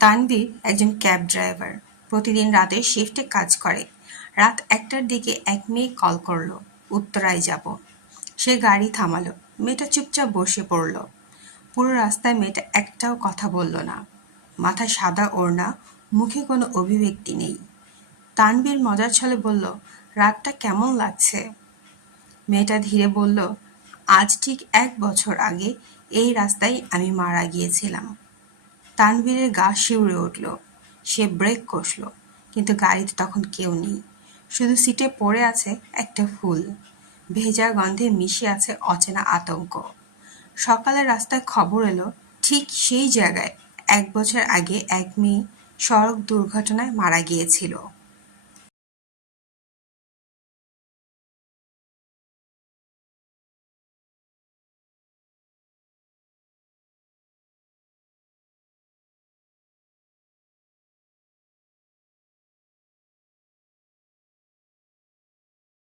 তানভীর একজন cab driver. প্রতিদিন রাতের শিফটে কাজ করে। রাত ১টার দিকে এক মেয়ে কল করল, উত্তরায় যাব। সে গাড়ি থামালো। মেয়েটা চুপচাপ বসে পড়ল। পুরো রাস্তায় মেয়েটা একটাও কথা বলল না। মাথায় সাদা ওড়না, মুখে কোনো অভিব্যক্তি নেই। তানভীর মজার ছলে বলল, রাতটা কেমন লাগছে? মেয়েটা ধীরে বলল, আজ ঠিক ১ বছর আগে এই রাস্তায় আমি মারা গিয়েছিলাম। তানভীরের গা শিউরে উঠল। সে ব্রেক কষল, কিন্তু গাড়িতে তখন কেউ নেই। শুধু সিটে পড়ে আছে একটা ফুল। ভেজা গন্ধে মিশে আছে অচেনা আতঙ্ক। সকালে রাস্তায় খবর এলো, ঠিক সেই জায়গায় ১ বছর আগে এক মেয়ে সড়ক দুর্ঘটনায় মারা গিয়েছিল।